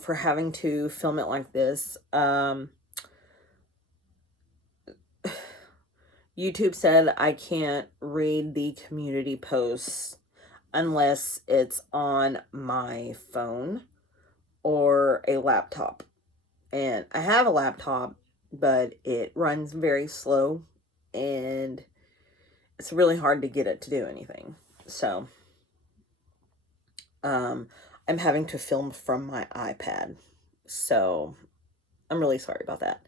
for having to film it like this. YouTube said I can't read the community posts unless it's on my phone or a laptop. And I have a laptop, but it runs very slow and it's really hard to get it to do anything. So, I'm having to film from my iPad. So, I'm really sorry about that.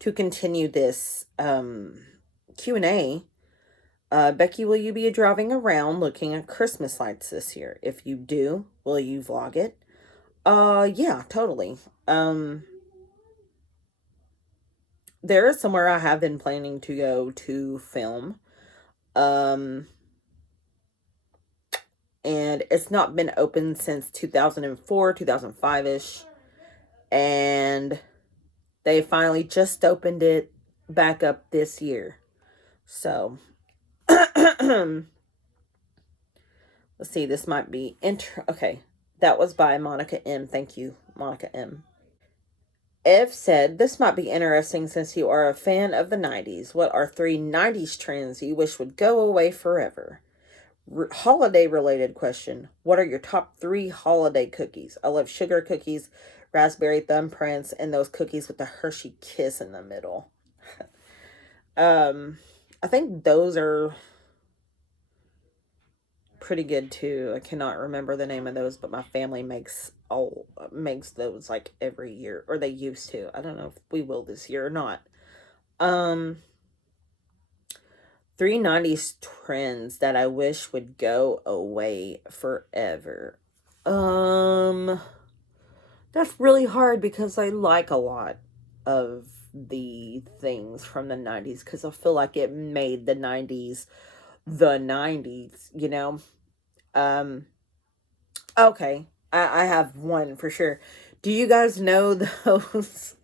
To continue this Q&A, Becky, will you be driving around looking at Christmas lights this year? If you do, will you vlog it? Yeah, totally. There is somewhere I have been planning to go to film. And it's not been open since 2004, 2005-ish. And they finally just opened it back up this year. So, let's see, this might be okay. That was by Monica M. Thank you, Monica M. If said, this might be interesting since you are a fan of the 90s. What are 3 90s trends you wish would go away forever? Holiday related question. What are your top 3 holiday cookies? I love sugar cookies, raspberry thumbprints, and those cookies with the Hershey kiss in the middle. I think those are pretty good too. I cannot remember the name of those, but my family makes those like every year, or they used to. I don't know if we will this year or not. 3 90s trends that I wish would go away forever. That's really hard because I like a lot of the things from the 90s because I feel like it made the 90s the 90s, you know? Okay. I have one for sure. Do you guys know those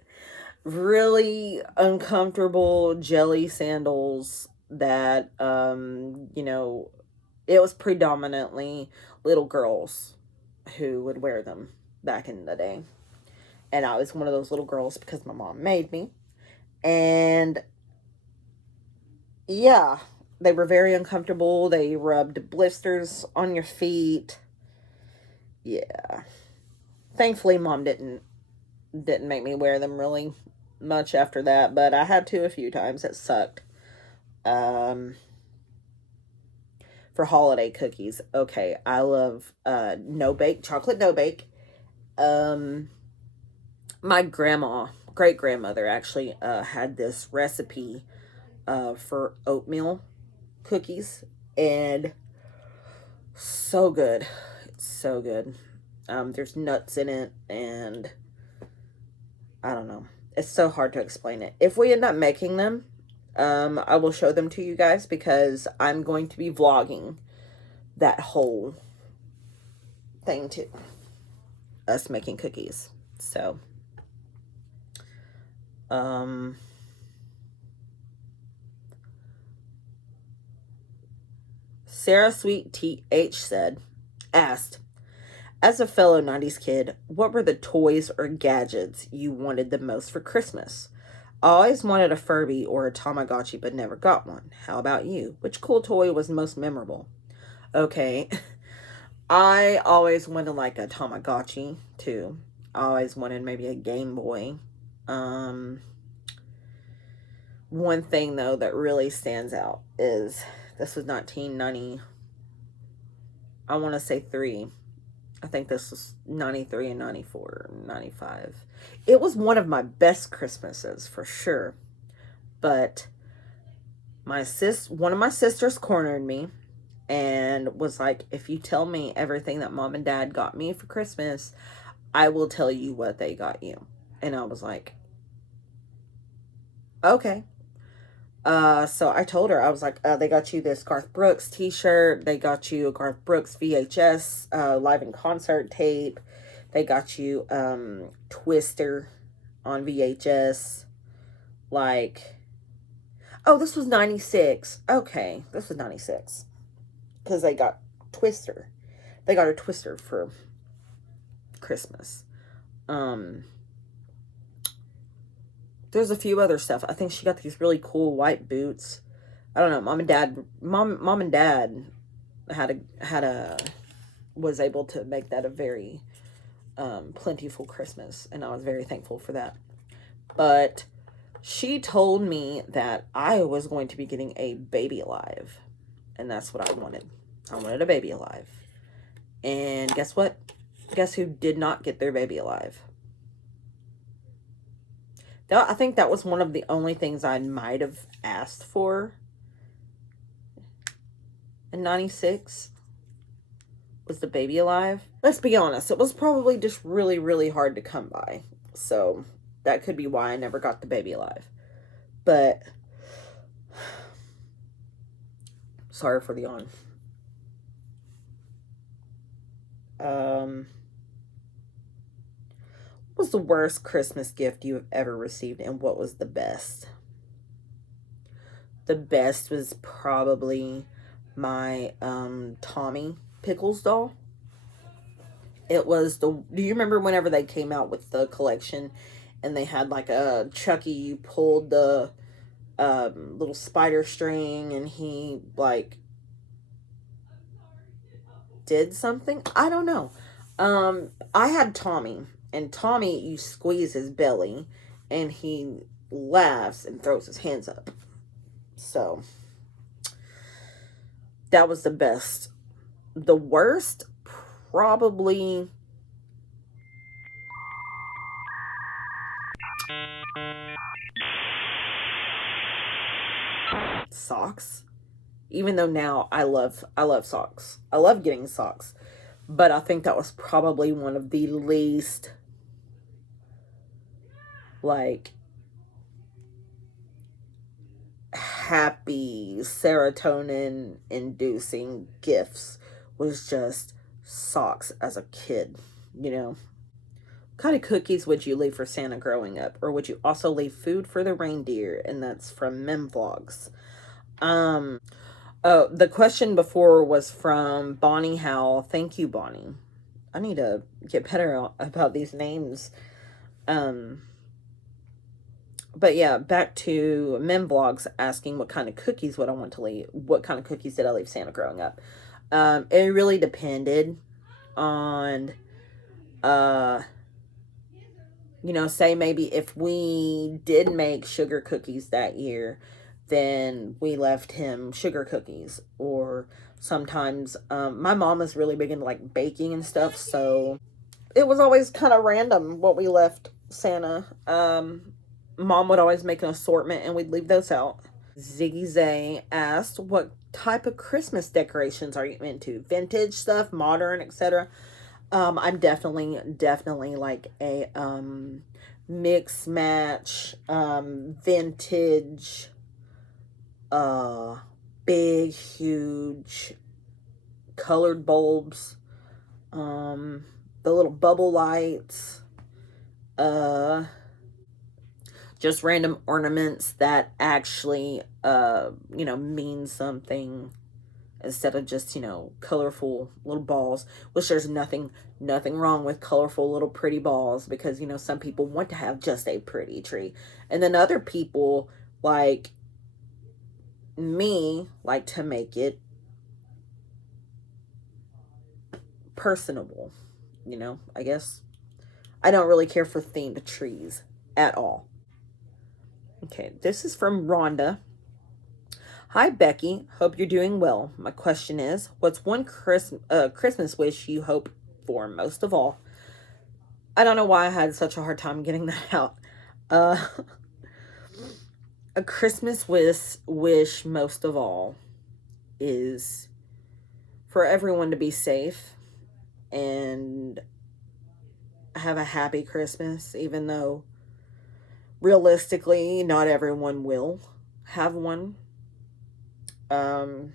really uncomfortable jelly sandals that, it was predominantly little girls who would wear them back in the day. And I was one of those little girls because my mom made me. And yeah, they were very uncomfortable. They rubbed blisters on your feet. Yeah. Thankfully, mom didn't make me wear them really much after that, but I had to a few times. It sucked. For holiday cookies, okay, I love no bake chocolate no bake. My great grandmother actually had this recipe for oatmeal cookies, and so good. It's so good. There's nuts in it, and I don't know. It's so hard to explain it. If we end up making them, I will show them to you guys because I'm going to be vlogging that whole thing too. Us making cookies. So, Sarah Sweet TH asked, as a fellow 90s kid, what were the toys or gadgets you wanted the most for Christmas? I always wanted a Furby or a Tamagotchi, but never got one. How about you? Which cool toy was most memorable? Okay, I always wanted like a Tamagotchi too. I always wanted maybe a Game Boy. One thing though that really stands out is this was 1990. I want to say 3. I think this was 93 and 94, 95. It was one of my best Christmases for sure. But one of my sisters cornered me and was like, if you tell me everything that mom and dad got me for Christmas, I will tell you what they got you. And I was like, okay. So I told her, I was like, they got you this Garth Brooks t-shirt. They got you a Garth Brooks VHS, live in concert tape. They got you, Twister on VHS. Like, oh, this was 96. Okay, this was 96. Because they got Twister. They got a Twister for Christmas. There's a few other stuff. I think she got these really cool white boots. I don't know. Mom and dad had a was able to make that a very plentiful Christmas, and I was very thankful for that. But she told me that I was going to be getting a baby alive, and that's what I wanted. I wanted a baby alive. And guess what? Guess who did not get their baby alive? I think that was one of the only things I might have asked for in 96 was the baby alive. Let's be honest, it was probably just really, really hard to come by. So that could be why I never got the baby alive. But sorry for the yawn. What was the worst Christmas gift you have ever received, and what was the best? The best was probably my Tommy Pickles doll. It was do you remember whenever they came out with the collection and they had like a Chucky, you pulled the little spider string and he like did something? I don't know. I had Tommy, and Tommy, you squeeze his belly and he laughs and throws his hands up. So that was the best. The worst, probably socks. Even though now I love socks. I love getting socks. But I think that was probably one of the least like happy serotonin inducing gifts was just socks as a kid, you know. What kind of cookies would you leave for Santa growing up, or would you also leave food for the reindeer? And that's from Mem Vlogs. Oh, the question before was from Bonnie Howell. Thank you, Bonnie. I need to get better about these names. But yeah, back to Mem Vlogs asking what kind of cookies would I want to leave. What kind of cookies did I leave Santa growing up? It really depended on, say maybe if we did make sugar cookies that year, then we left him sugar cookies. Or sometimes, my mom is really big into like baking and stuff, so it was always kind of random what we left Santa. Mom would always make an assortment and we'd leave those out. Ziggy Zay asked, what type of Christmas decorations are you into? Vintage stuff, modern, etc. I'm definitely like a mix match, vintage, big, huge colored bulbs, the little bubble lights, just random ornaments that actually, mean something instead of just, colorful little balls, which there's nothing wrong with colorful little pretty balls because, some people want to have just a pretty tree. And then other people, like me, like to make it personable, I guess. I don't really care for themed trees at all. Okay, this is from Rhonda. Hi, Becky. Hope you're doing well. My question is, what's one Christmas wish you hope for most of all? I don't know why I had such a hard time getting that out. A Christmas wish most of all is for everyone to be safe and have a happy Christmas, even though realistically not everyone will have one. And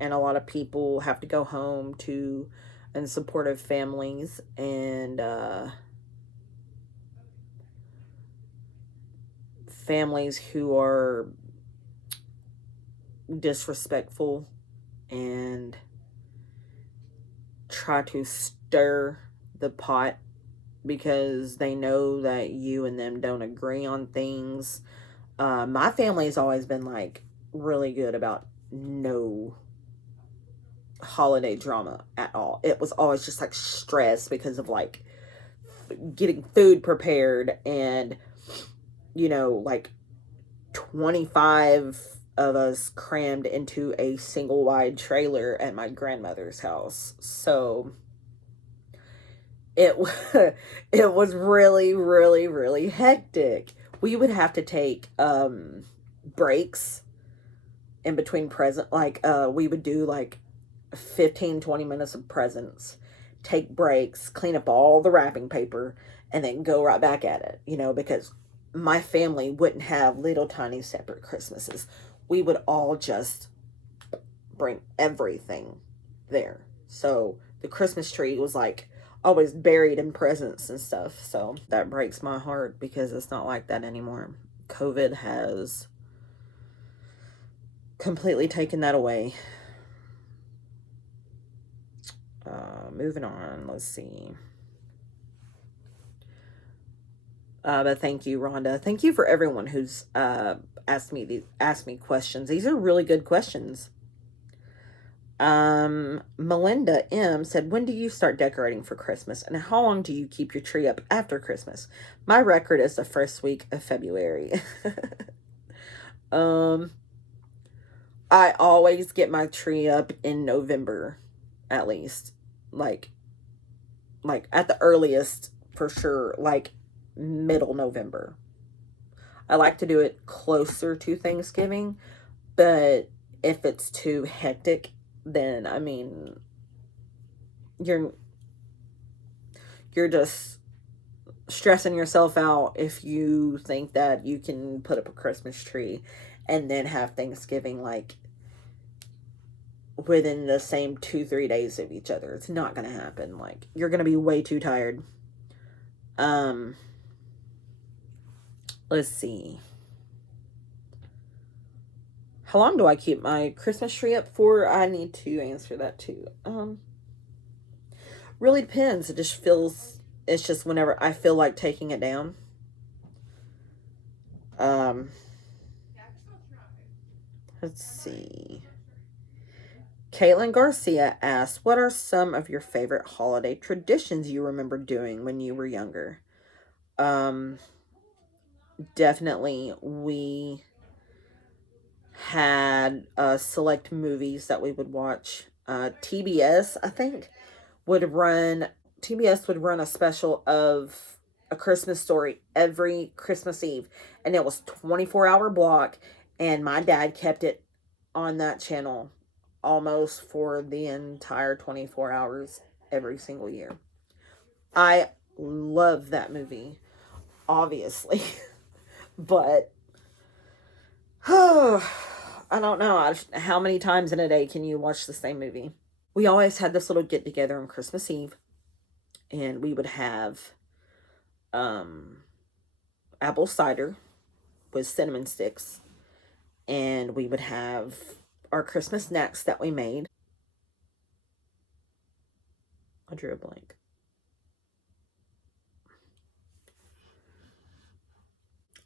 a lot of people have to go home to and supportive families and families who are disrespectful and try to stir the pot because they know that you and them don't agree on things. My family has always been like really good about no holiday drama at all. It was always just like stress because of like getting food prepared and, like 25 of us crammed into a single wide trailer at my grandmother's house. So it it was really, really, really hectic. We would have to take breaks in between present, like we would do like 15-20 minutes of presents, take breaks, clean up all the wrapping paper, and then go right back at it, because my family wouldn't have little tiny separate Christmases. We would all just bring everything there. So the Christmas tree was like always buried in presents and stuff. So that breaks my heart because it's not like that anymore. COVID has completely taken that away. Moving on, let's see. But thank you, Rhonda. Thank you for everyone who's asked me questions. These are really good questions. Melinda M said, when do you start decorating for Christmas, and how long do you keep your tree up after Christmas? My record is the first week of February. I always get my tree up in November, at least. Like at the earliest, for sure, like middle November. I like to do it closer to Thanksgiving, but if it's too hectic, then I mean, you're just stressing yourself out if you think that you can put up a Christmas tree and then have Thanksgiving like within the same 2-3 days of each other. It's not gonna happen. Like, you're gonna be way too tired. Let's see. How long do I keep my Christmas tree up for? I need to answer that too. Really depends. It's just whenever I feel like taking it down. Let's see. Caitlin Garcia asked, what are some of your favorite holiday traditions you remember doing when you were younger? Definitely we had select movies that we would watch. TBS, I think, TBS would run a special of A Christmas Story every Christmas Eve, and it was 24-hour block, and my dad kept it on that channel almost for the entire 24 hours every single year. I love that movie, obviously, but I don't know. How many times in a day can you watch the same movie? We always had this little get together on Christmas Eve, and we would have apple cider with cinnamon sticks, and we would have our Christmas snacks that we made. I drew a blank.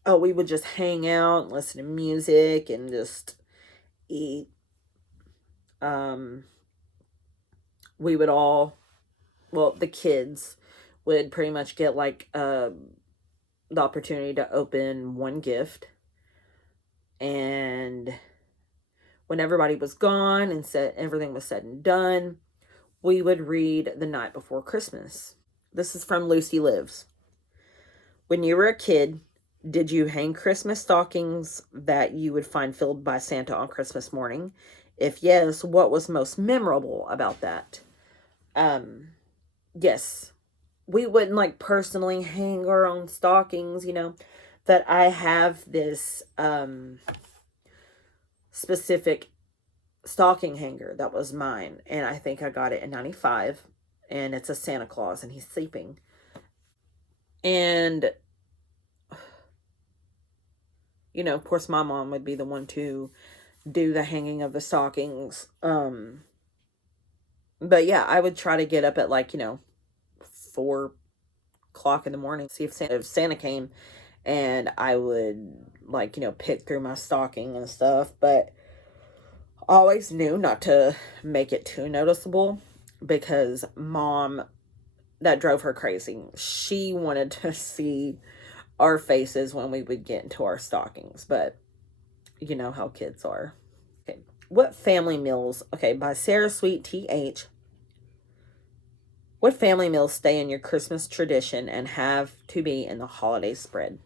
Oh, we would just hang out, listen to music, and just eat. We would all, well, the kids would pretty much get like the opportunity to open one gift, and when everybody was gone and everything was said and done, we would read The Night Before Christmas. This is from Lucy Lives. When you were a kid, did you hang Christmas stockings that you would find filled by Santa on Christmas morning? If yes, what was most memorable about that? Yes. We wouldn't like personally hang our own stockings, that I have this specific stocking hanger that was mine, and I think I got it in 95, and it's a Santa Claus and he's sleeping. And of course my mom would be the one to do the hanging of the stockings. But yeah, I would try to get up at like, 4 o'clock in the morning, see if Santa came, and I would, like, pick through my stocking and stuff. But I always knew not to make it too noticeable, because Mom, that drove her crazy. She wanted to see our faces when we would get into our stockings, but you know how kids are. Okay. What family meals, okay, by Sarah Sweet TH, what family meals stay in your Christmas tradition and have to be in the holiday spread?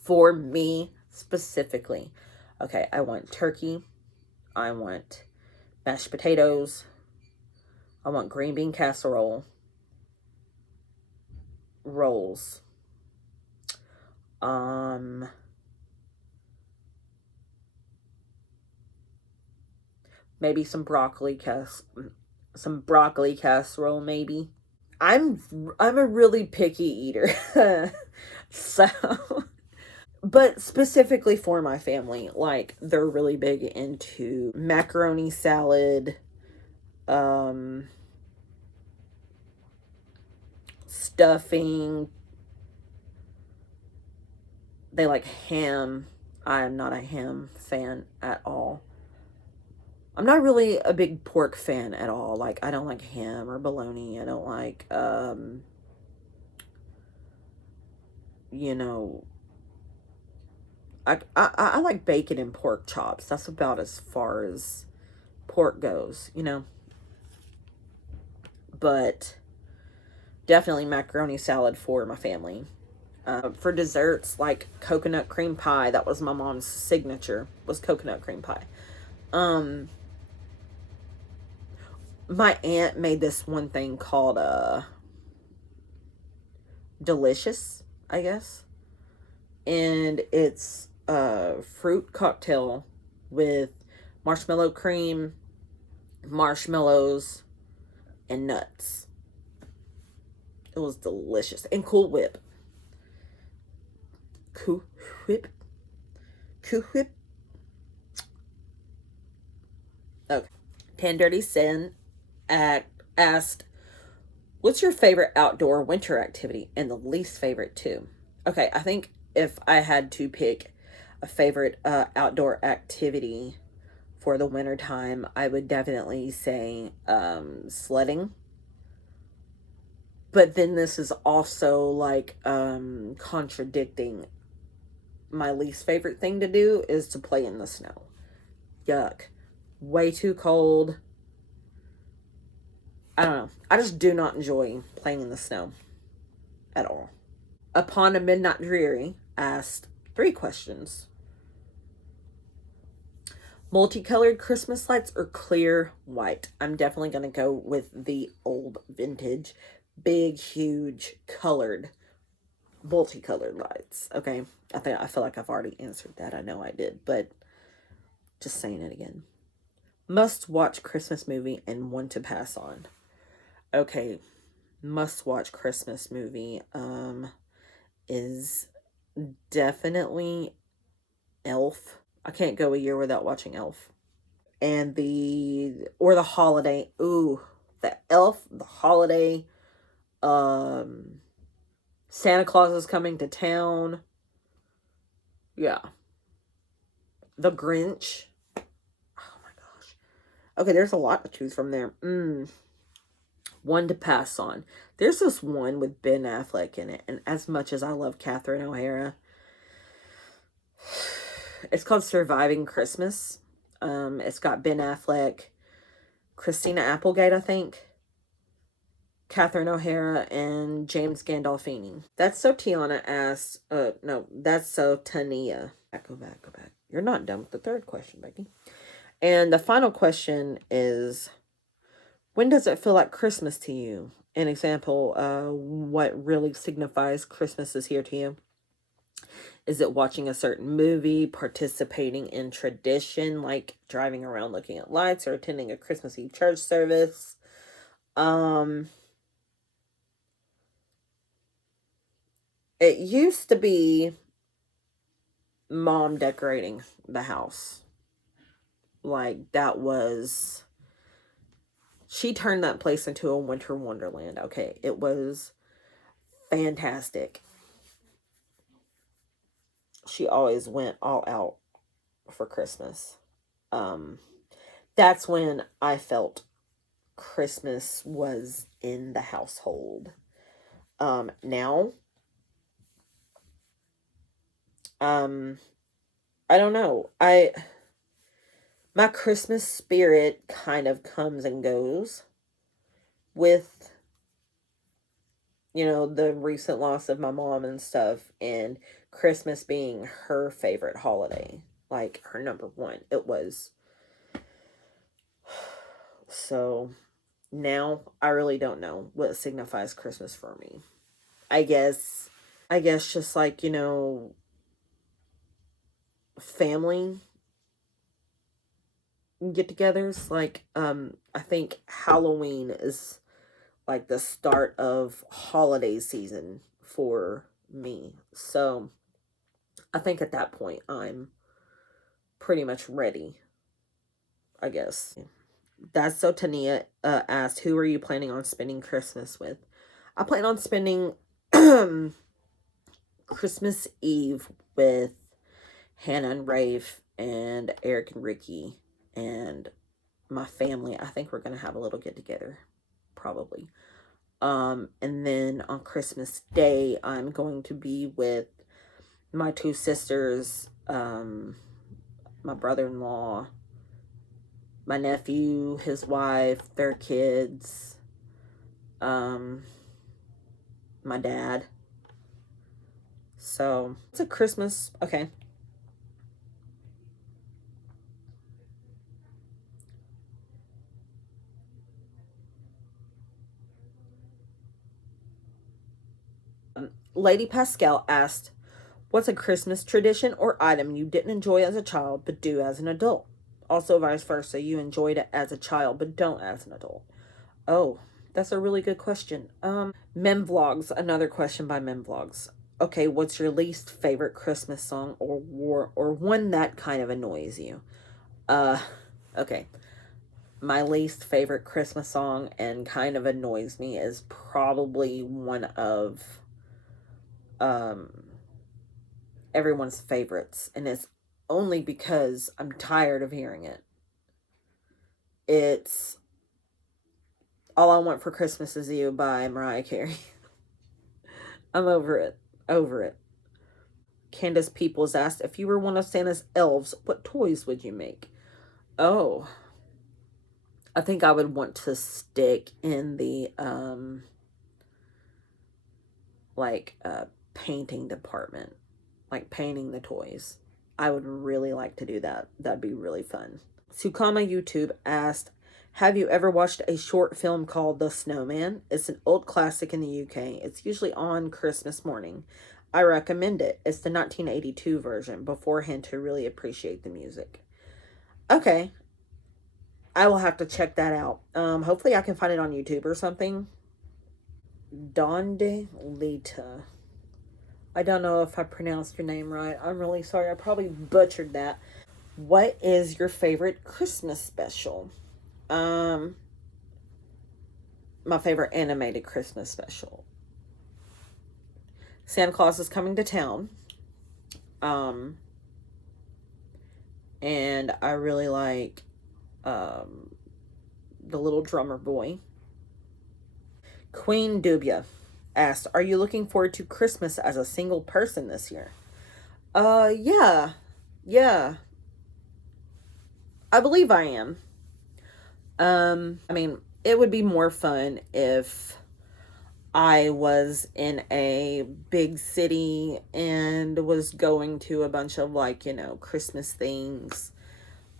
For me specifically, okay, I want turkey, I want mashed potatoes, I want green bean casserole, rolls, um, maybe some broccoli casserole, maybe. I'm a really picky eater. So, but specifically for my family, like, they're really big into macaroni salad, um stuffing. They like ham. I am not a ham fan at all. I'm not really a big pork fan at all. Like, I don't like ham or bologna. I don't like, you know, I like bacon and pork chops. That's about as far as pork goes. But definitely macaroni salad for my family. For desserts, like coconut cream pie. That was my mom's signature, was coconut cream pie. Um, my aunt made this one thing called delicious, I guess. And it's a fruit cocktail with marshmallow cream, marshmallows, and nuts. It was delicious. And Cool Whip. Cool Whip. Cool Whip. Okay. Pan Dirty Sin asked, what's your favorite outdoor winter activity and the least favorite too? Okay, I think if I had to pick a favorite outdoor activity for the winter time, I would definitely say sledding. But then this is also like contradicting. My least favorite thing to do is to play in the snow. Yuck. Way too cold. I don't know. I just do not enjoy playing in the snow at all. Upon a Midnight Dreary asked 3 questions. Multicolored Christmas lights or clear white? I'm definitely going to go with the old vintage, big, huge, colored, multicolored lights. Okay. I feel like I've already answered that. I know I did, but just saying it again. Must watch Christmas movie and one to pass on. Okay. Must watch Christmas movie is definitely Elf. I can't go a year without watching Elf. And the holiday. Ooh, the Elf, the holiday. Um, Santa Claus is coming to town. Yeah. The Grinch. Oh my gosh. Okay, there's a lot to choose from there. One to pass on. There's this one with Ben Affleck in it, and as much as I love Catherine O'Hara, it's called Surviving Christmas. It's got Ben Affleck, Christina Applegate, I think, Catherine O'Hara, and James Gandolfini. That's so Tiana asked, no, that's so Tania. Go back. You're not done with the third question, Becky. And the final question is, when does it feel like Christmas to you? An example, what really signifies Christmas is here to you? Is it watching a certain movie, participating in tradition, like driving around looking at lights, or attending a Christmas Eve church service? It used to be Mom decorating the house. Like, that was She turned that place into a winter wonderland. Okay, it was fantastic. She always went all out for Christmas. Um, that's when I felt Christmas was in the household. Now, um, I don't know. My Christmas spirit kind of comes and goes with, the recent loss of my mom and stuff, and Christmas being her favorite holiday, like her number one. It was. So now I really don't know what signifies Christmas for me. I guess just like, family get-togethers. Like, I think Halloween is like the start of holiday season for me. So I think at that point I'm pretty much ready, I guess. That's so Tania asked, who are you planning on spending Christmas with? I plan on spending Christmas Eve with Hannah and Rafe and Eric and Ricky and my family. I think we're gonna have a little get together, probably. And then on Christmas Day, I'm going to be with my two sisters, my brother-in-law, my nephew, his wife, their kids, um, my dad. So it's a Christmas. Okay. Lady Pascal asked, what's a Christmas tradition or item you didn't enjoy as a child but do as an adult? Also, vice versa, you enjoyed it as a child but don't as an adult. Oh, that's a really good question. Mem Vlogs, another question by Mem Vlogs. Okay, what's your least favorite Christmas song or one that kind of annoys you? Uh, okay. My least favorite Christmas song and kind of annoys me is probably one of um everyone's favorites, and it's only because I'm tired of hearing it. It's All I Want for Christmas Is You by Mariah Carey. I'm over it. Over it. Candace Peoples asked, if you were one of Santa's elves, what toys would you make? Oh, I think I would want to stick in the like painting department, like painting the toys. I would really like to do that. That'd be really fun. Sukama YouTube asked, have you ever watched a short film called The Snowman? It's an old classic in the UK. It's usually on Christmas morning. I recommend it. It's the 1982 version beforehand to really appreciate the music. Okay. I will have to check that out. Hopefully I can find it on YouTube or something. Donde Lita. I don't know if I pronounced your name right. I'm really sorry. I probably butchered that. What is your favorite Christmas special? Um, my favorite animated Christmas special. Santa Claus is Coming to Town. Um, and I really like the Little Drummer Boy. Queen Dubia asked, are you looking forward to Christmas as a single person this year? Yeah. Yeah. I believe I am. I mean, it would be more fun if I was in a big city and was going to a bunch of like, Christmas things,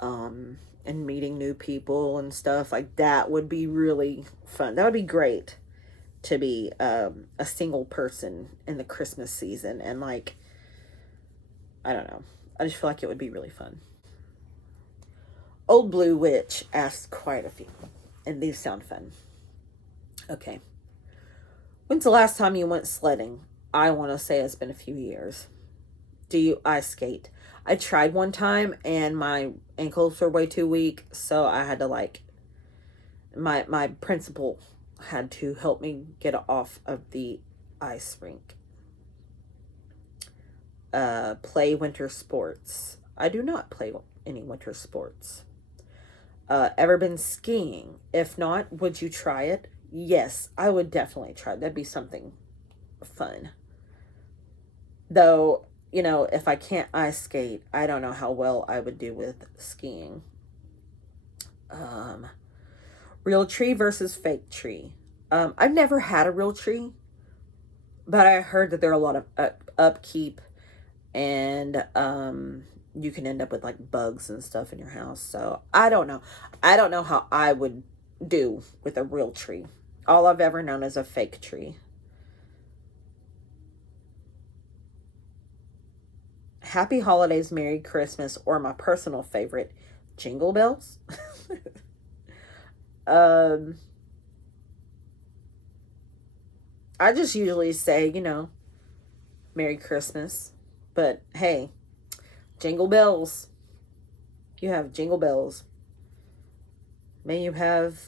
and meeting new people and stuff. Like that would be really fun. That would be great to be a single person in the Christmas season, and like, I don't know. I just feel like it would be really fun. Old Blue Witch asks quite a few, and these sound fun. Okay. When's the last time you went sledding? I want to say it's been a few years. Do you ice skate? I tried one time and my ankles were way too weak, so I had to like My principal had to help me get off of the ice rink. Play winter sports. I do not play any winter sports. Ever been skiing? If not, would you try it? Yes, I would definitely try. That'd be something fun. Though, if I can't ice skate, I don't know how well I would do with skiing. Um, Real tree versus fake tree. I've never had a real tree, but I heard that there are a lot of upkeep, and you can end up with like bugs and stuff in your house. So I don't know. I don't know how I would do with a real tree. All I've ever known is a fake tree. Happy holidays, Merry Christmas, or my personal favorite, Jingle Bells. um, I just usually say, Merry Christmas. But hey, Jingle Bells. You have Jingle Bells. May you have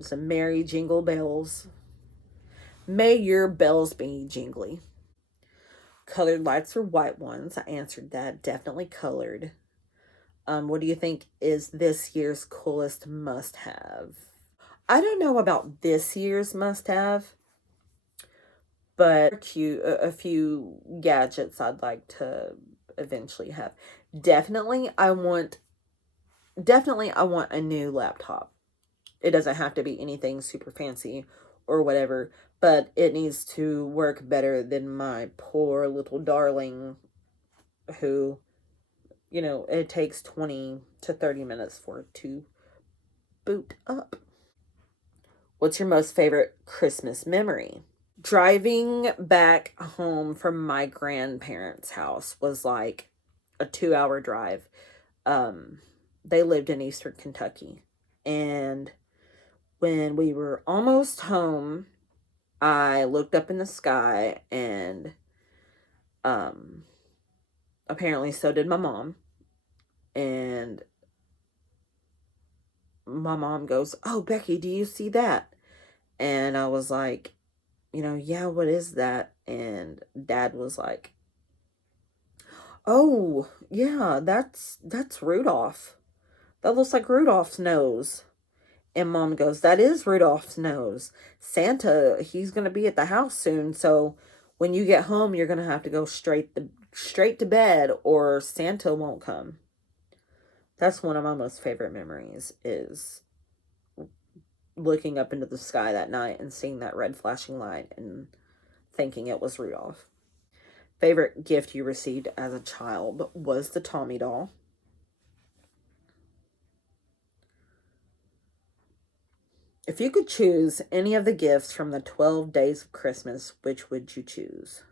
some merry jingle bells. May your bells be jingly. Colored lights or white ones? I answered that. Definitely colored. What do you think is this year's coolest must have? I don't know about this year's must have, but a few gadgets I'd like to eventually have. Definitely I want a new laptop. It doesn't have to be anything super fancy or whatever, but it needs to work better than my poor little darling who, it takes 20 to 30 minutes for it to boot up. What's your most favorite Christmas memory? Driving back home from my grandparents' house was like a 2-hour drive. They lived in Eastern Kentucky. And when we were almost home, I looked up in the sky, and apparently so did my mom. And my mom goes, "Oh, Becky, do you see that?" And I was like, "Yeah, what is that?" And Dad was like, "Oh, yeah, that's Rudolph. That looks like Rudolph's nose." And Mom goes, "That is Rudolph's nose. Santa, he's going to be at the house soon, so when you get home, you're going to have to go straight to bed or Santa won't come." That's one of my most favorite memories, is looking up into the sky that night and seeing that red flashing light and thinking it was Rudolph. Favorite gift you received as a child was the Tommy doll. If you could choose any of the gifts from the 12 days of Christmas, which would you choose?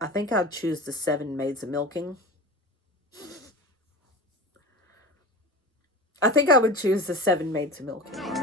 I think I'd choose the 7 maids of milking. I think I would choose the 7 maids of milking.